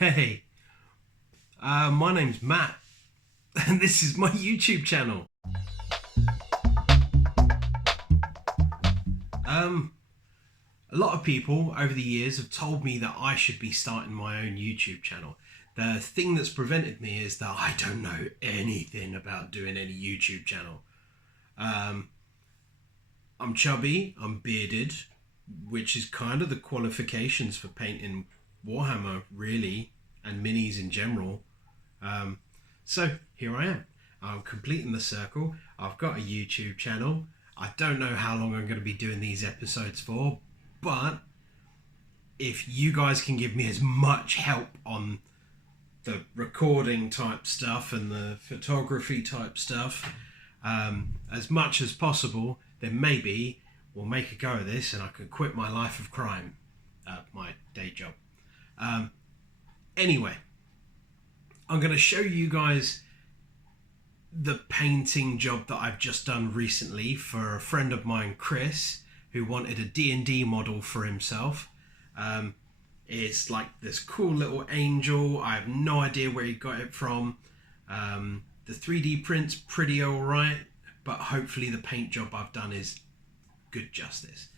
Hey, my name's Matt, and this is my YouTube channel. A lot of people over the years have told me that I should be starting my own YouTube channel. The thing that's prevented me is that I don't know anything about doing any YouTube channel. I'm chubby, I'm bearded, which is kind of the qualifications for painting Warhammer, really, and minis in general. So here I am. I'm completing the circle. I've got a YouTube channel. I don't know how long I'm going to be doing these episodes for, but if you guys can give me as much help on the recording type stuff and the photography type stuff as much as possible, then maybe we'll make a go of this and I can quit my life of crime, my day job. Anyway, I'm going to show you guys the painting job that I've just done recently for a friend of mine, Chris, who wanted a D&D model for himself. It's like this cool little angel. I have no idea where he got it from. The 3D print's pretty alright, but hopefully the paint job I've done is good justice.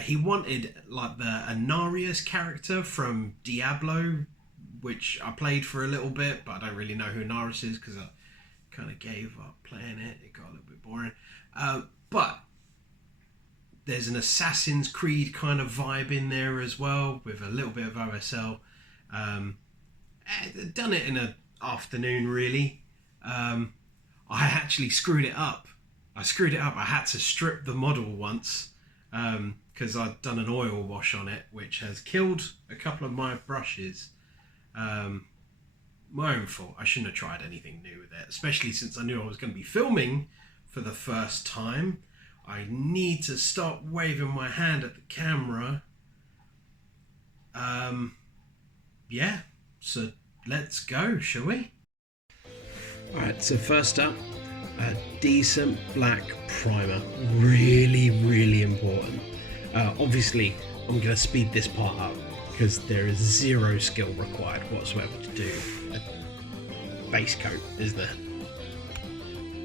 He wanted like the Anarius character from Diablo, which I played for a little bit, but I don't really know who Anarius is because I kind of gave up playing it. It got a little bit boring. But there's an Assassin's Creed kind of vibe in there as well, with a little bit of OSL. Done it in an afternoon, really. I actually screwed it up. I had to strip the model once because I'd done an oil wash on it, which has killed a couple of my brushes. My own fault. I shouldn't have tried anything new with it, especially since I knew I was going to be filming for the first time. I need to stop waving my hand at the camera. Yeah, so let's go, shall we? Alright, so first up, a decent black primer. Really important. Obviously, I'm going to speed this part up because there is zero skill required whatsoever to do a base coat, is there?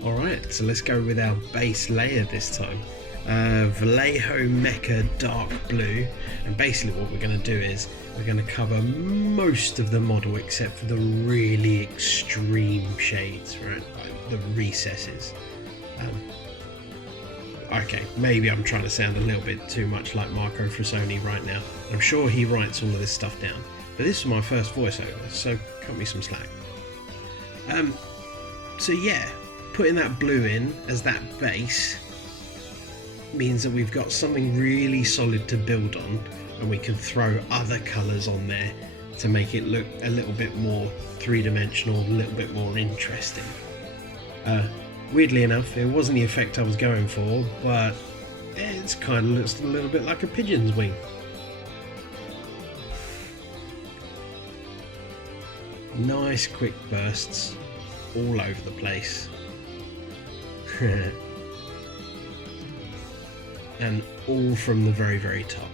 Alright, so let's go with our base layer this time. Vallejo Mecha Dark Blue, and basically what we're going to do is we're going to cover most of the model except for the really extreme shades, right, like the recesses. Okay, maybe I'm trying to sound a little bit too much like Marco Frisoni right now. I'm sure he writes all of this stuff down, but this is my first voiceover, so cut me some slack. So yeah, putting that blue in as that base means that we've got something really solid to build on, and we can throw other colours on there to make it look a little bit more three-dimensional, a little bit more interesting. Weirdly enough, it wasn't the effect I was going for, but it's kind of looks a little bit like a pigeon's wing. Nice quick bursts all over the place. And all from the very top.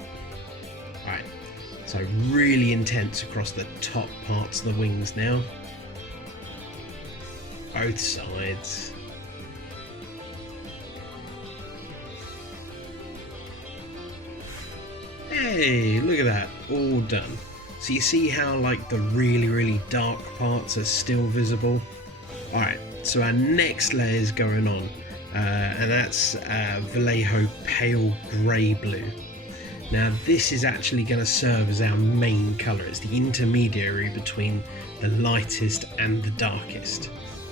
Right, so really intense across the top parts of the wings now. Both sides. Hey, look at that, all done. So you see how like the really dark parts are still visible? Alright, so our next layer is going on, and that's Vallejo Pale Grey Blue. Now this is actually going to serve as our main colour. It's the intermediary between the lightest and the darkest.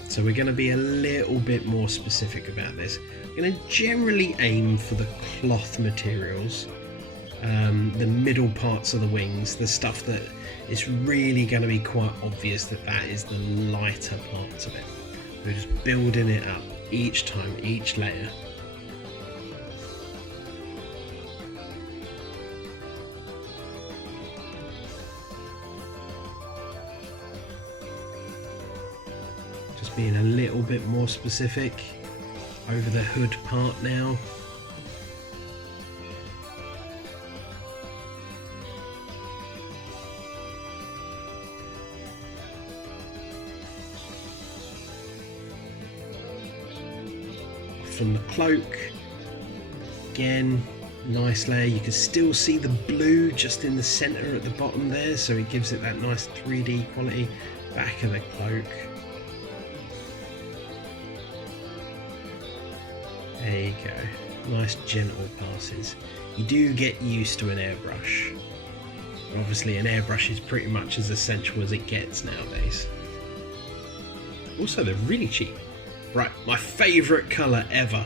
So we're going to be a little bit more specific about this. We're going to generally aim for the cloth materials, the middle parts of the wings, the stuff that it's really going to be quite obvious that that is the lighter parts of it. We're just building it up each time, each layer. Just being a little bit more specific over the hood part now. off on the cloak. Again, nice layer. You can still see the blue just in the center at the bottom there, so it gives it that nice 3D quality. Back of the cloak. There you go. Nice gentle passes. You do get used to an airbrush. Obviously an airbrush is pretty much as essential as it gets nowadays. Also, they're really cheap. Right, my favourite colour ever.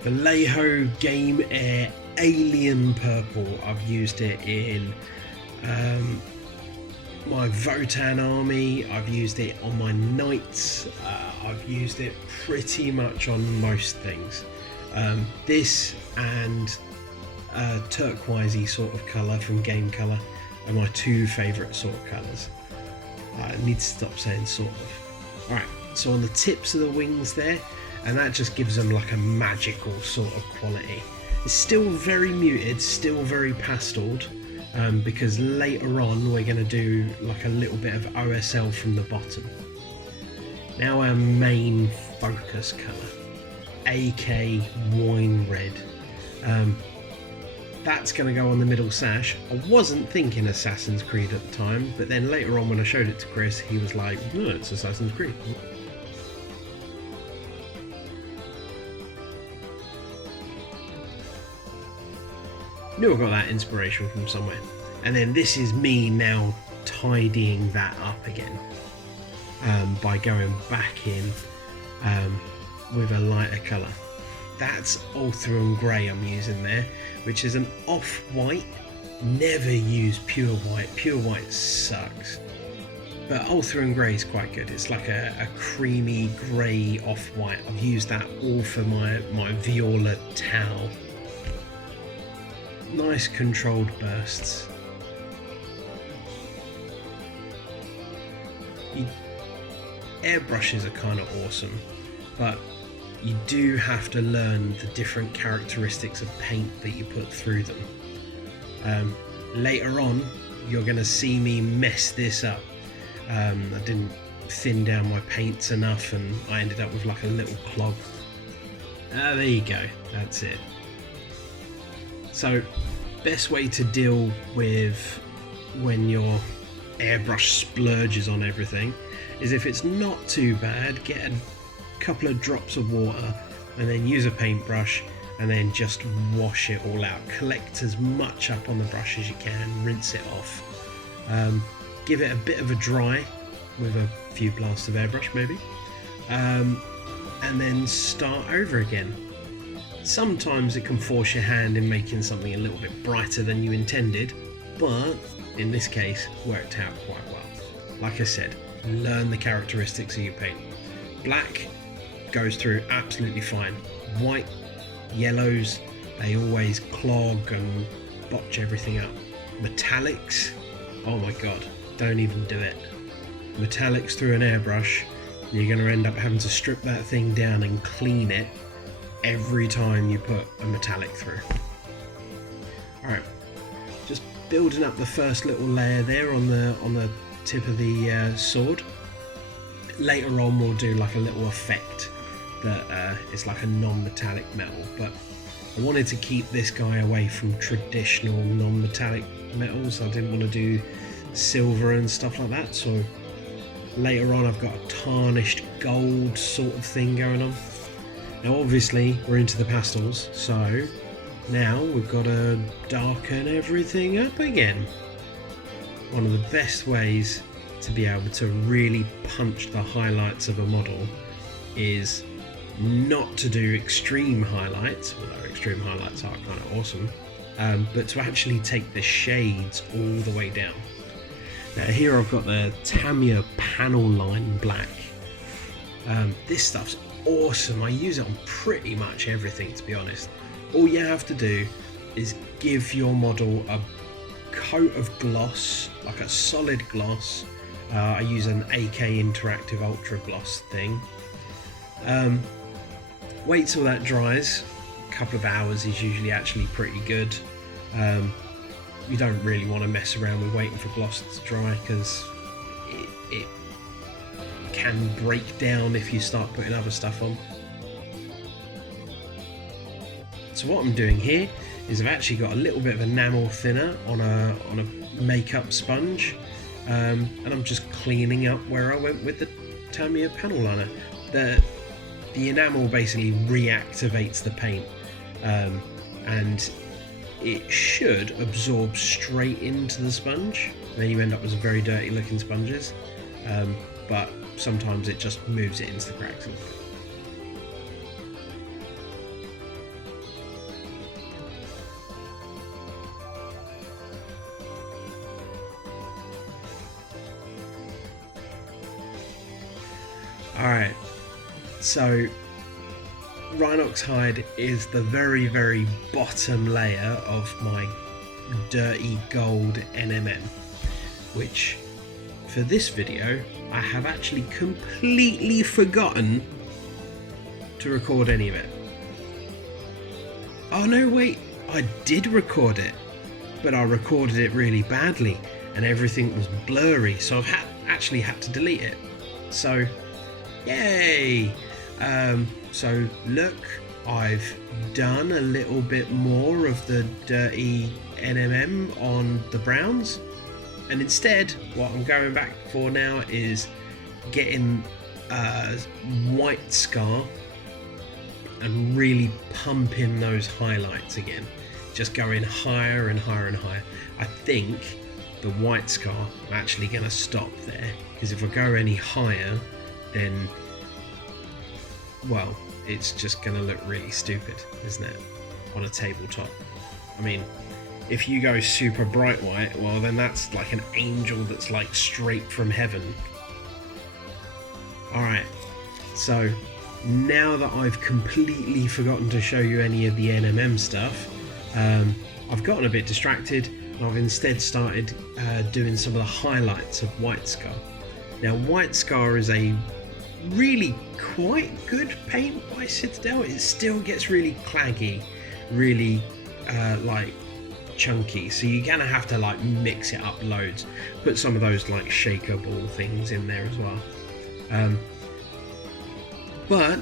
Vallejo Game Air Alien Purple. I've used it in my Votan army. I've used it on my knights. I've used it pretty much on most things. This and turquoisey sort of colour from Game Colour are my two favourite sort of colours. I need to stop saying sort of. Alright, so on the tips of the wings there, and that just gives them like a magical sort of quality. It's still very muted, still very pasteled, because later on we're going to do like a little bit of OSL from the bottom. Now our main focus colour, AK Wine Red. That's going to go on the middle sash. I wasn't thinking Assassin's Creed at the time, but then later on when I showed it to Chris, he was like, no, it's Assassin's Creed. Knew I got that inspiration from somewhere. And then this is me now tidying that up again by going back in with a lighter colour. That's Ulthuan Grey I'm using there, which is an off-white. Never use pure white. Pure white sucks. But Ulthuan Grey is quite good. It's like a creamy grey off-white. I've used that all for my Viola Tau. Nice controlled bursts. Airbrushes are kind of awesome, but you do have to learn the different characteristics of paint that you put through them. Later on, you're going to see me mess this up. I didn't thin down my paints enough and I ended up with like a little clog. There you go, that's it. So, best way to deal with when your airbrush splurges on everything is if it's not too bad, get a couple of drops of water and then use a paintbrush and then just wash it all out. Collect as much up on the brush as you can, rinse it off. Give it a bit of a dry with a few blasts of airbrush maybe, and then start over again. Sometimes it can force your hand in making something a little bit brighter than you intended, but in this case worked out quite well. Like I said, learn the characteristics of your paint. Black goes through absolutely fine. White, yellows, they always clog and botch everything up. Metallics, oh my god, don't even do it. Metallics through an airbrush, you're going to end up having to strip that thing down and clean it every time you put a metallic through. Alright, just building up the first little layer there on the tip of the sword. Later on we'll do like a little effect that is like a non-metallic metal, but I wanted to keep this guy away from traditional non-metallic metals. I didn't want to do silver and stuff like that, so later on I've got a tarnished gold sort of thing going on. Now obviously we're into the pastels, so now we've got to darken everything up again. One of the best ways to be able to really punch the highlights of a model is not to do extreme highlights, although extreme highlights are kind of awesome, but to actually take the shades all the way down. Now here I've got the Tamiya panel line black. This stuff's awesome. I use it on pretty much everything, to be honest. All you have to do is give your model a coat of gloss, like a solid gloss. I use an AK Interactive Ultra Gloss thing. Wait till that dries. A couple of hours is usually actually pretty good. You don't really want to mess around with waiting for gloss to dry because it can break down if you start putting other stuff on. So what I'm doing here is I've actually got a little bit of enamel thinner on a makeup sponge, and I'm just cleaning up where I went with the Tamiya panel liner. The enamel basically reactivates the paint, and it should absorb straight into the sponge. Then you end up with some very dirty looking sponges, but sometimes it just moves it into the cracks. Alright, so Rhinox hide is the very, very bottom layer of my dirty gold NMM, which for this video I have actually completely forgotten to record any of it. Oh no, wait, I did record it, but I recorded it really badly and everything was blurry, so I've actually had to delete it. So yay! So look, I've done a little bit more of the dirty NMM on the browns, and instead what I'm going back for now is getting white scar and really pumping those highlights again, just going higher and higher and higher. I think the white scar, I'm actually going to stop there, because if I go any higher, then, well, it's just going to look really stupid, isn't it, on a tabletop? I mean, if you go super bright white, well, then that's like an angel that's like straight from heaven. Alright, so now that I've completely forgotten to show you any of the NMM stuff, I've gotten a bit distracted and I've instead started doing some of the highlights of White Scar. Now, White Scar is a really quite good paint by Citadel. It still gets really claggy, really like chunky, so you're gonna have to like mix it up loads, put some of those like shaker ball things in there as well, but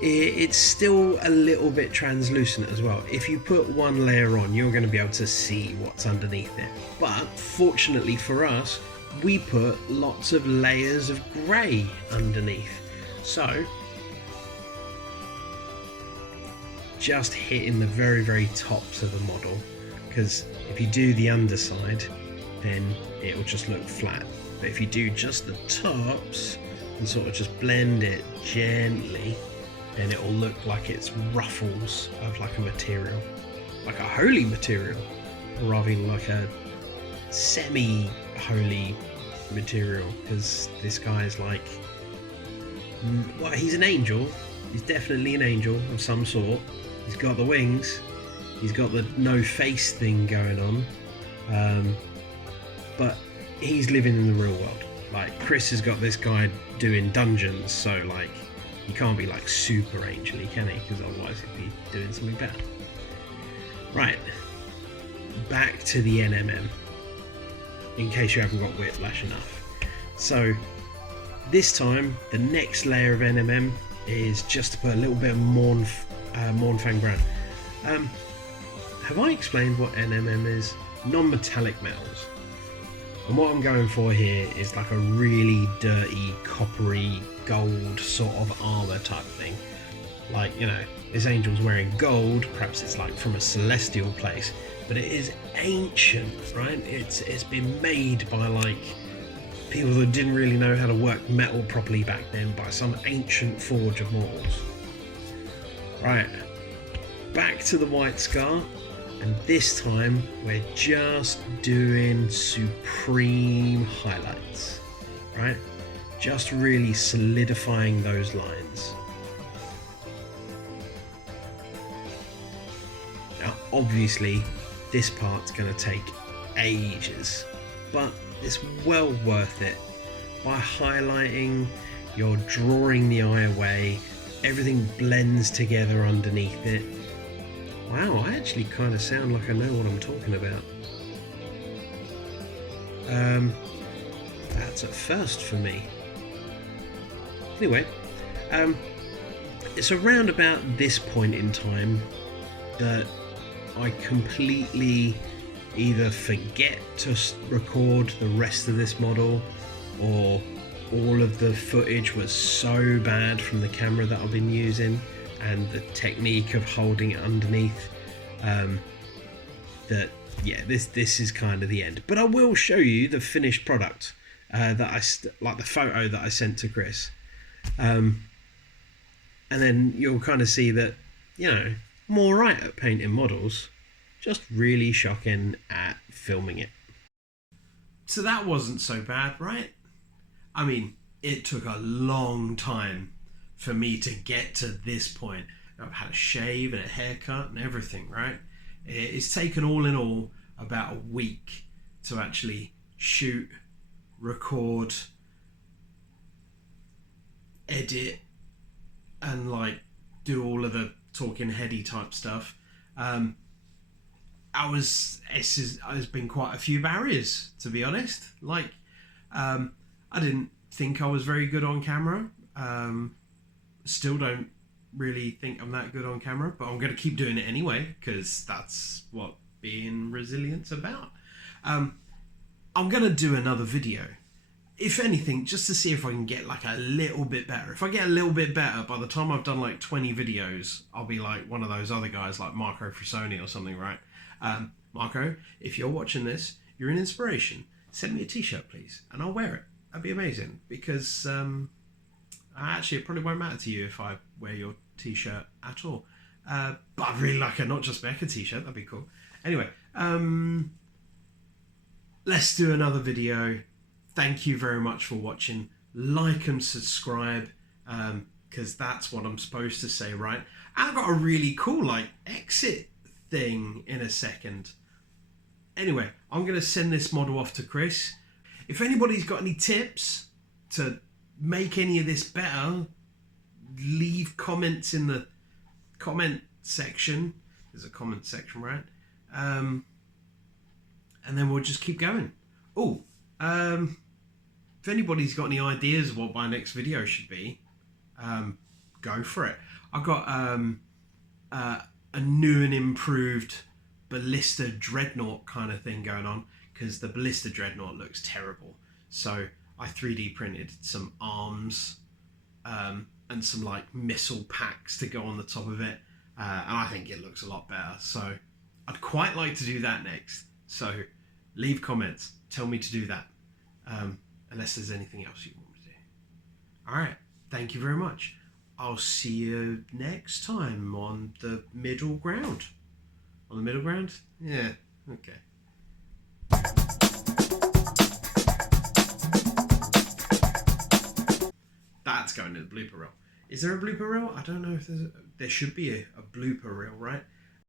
it's still a little bit translucent as well. If you put one layer on, you're going to be able to see what's underneath it, but fortunately for us, we put lots of layers of grey underneath, so just hitting the very, very tops of the model, because if you do the underside, then it will just look flat, but if you do just the tops and sort of just blend it gently, then it will look like it's ruffles of like a material, like a holy material, rather than like a semi-holy material, because this guy is like, well, he's an angel. He's definitely an angel of some sort. He's got the wings, he's got the no face thing going on, but he's living in the real world. Like, Chris has got this guy doing dungeons, so like he can't be like super angel-y, can he? Because otherwise he'd be doing something bad. Right, back to the NMM, in case you haven't got whiplash enough. So this time the next layer of NMM is just to put a little bit of Mournfang brown. Have I explained what NMM is? Non-metallic metals. And what I'm going for here is like a really dirty, coppery, gold sort of armour type thing. Like, you know, this angel's wearing gold, perhaps it's like from a celestial place, but it is ancient, right? It's been made by like people that didn't really know how to work metal properly back then, by some ancient forge of mortals. Right, back to the White Scar. And this time we're just doing supreme highlights, right? Just really solidifying those lines. Now, obviously, this part's going to take ages, but it's well worth it. By highlighting, you're drawing the eye away, everything blends together underneath it. Wow, I actually kind of sound like I know what I'm talking about. That's a first for me. Anyway, it's around about this point in time that I completely either forget to record the rest of this model, or all of the footage was so bad from the camera that I've been using and the technique of holding it underneath, that yeah, this is kind of the end. But I will show you the finished product, that I like the photo that I sent to Chris, and then you'll kind of see that, you know, I'm all right at painting models, just really shocking at filming it. So that wasn't so bad, right? I mean, it took a long time for me to get to this point. I've had a shave and a haircut and everything, right? It's taken all in all about a week to actually shoot, record, edit, and like do all of the talking heady type stuff. There's been quite a few barriers, to be honest. Like, I didn't think I was very good on camera. Still don't really think I'm that good on camera, but I'm going to keep doing it anyway, because that's what being resilient's about. I'm going to do another video, if anything, just to see if I can get like a little bit better. If I get a little bit better, by the time I've done like 20 videos, I'll be like one of those other guys like Marco Frisoni or something, right? Marco, if you're watching this, you're an inspiration. Send me a t-shirt, please, and I'll wear it. That'd be amazing, because actually it probably won't matter to you if I wear your t-shirt at all. But I'd really like a Not Just Becca t-shirt. That'd be cool. Anyway, let's do another video. Thank you very much for watching. Like and subscribe, because that's what I'm supposed to say, right? I've got a really cool like exit thing in a second. Anyway, I'm going to send this model off to Chris. If anybody's got any tips to make any of this better, leave comments in the comment section. There's a comment section, right? And then we'll just keep going. Oh, if anybody's got any ideas of what my next video should be, go for it. I've got a new and improved Ballista Dreadnought kind of thing going on, because the Ballista Dreadnought looks terrible. So I 3D printed some arms, and some like missile packs to go on the top of it, and I think it looks a lot better. So I'd quite like to do that next. So leave comments, tell me to do that, unless there's anything else you want me to do. All right, thank you very much. I'll see you next time on the middle ground. On the middle ground? Yeah, okay. That's going to the blooper reel. Is there a blooper reel? I don't know if there should be a blooper reel, right?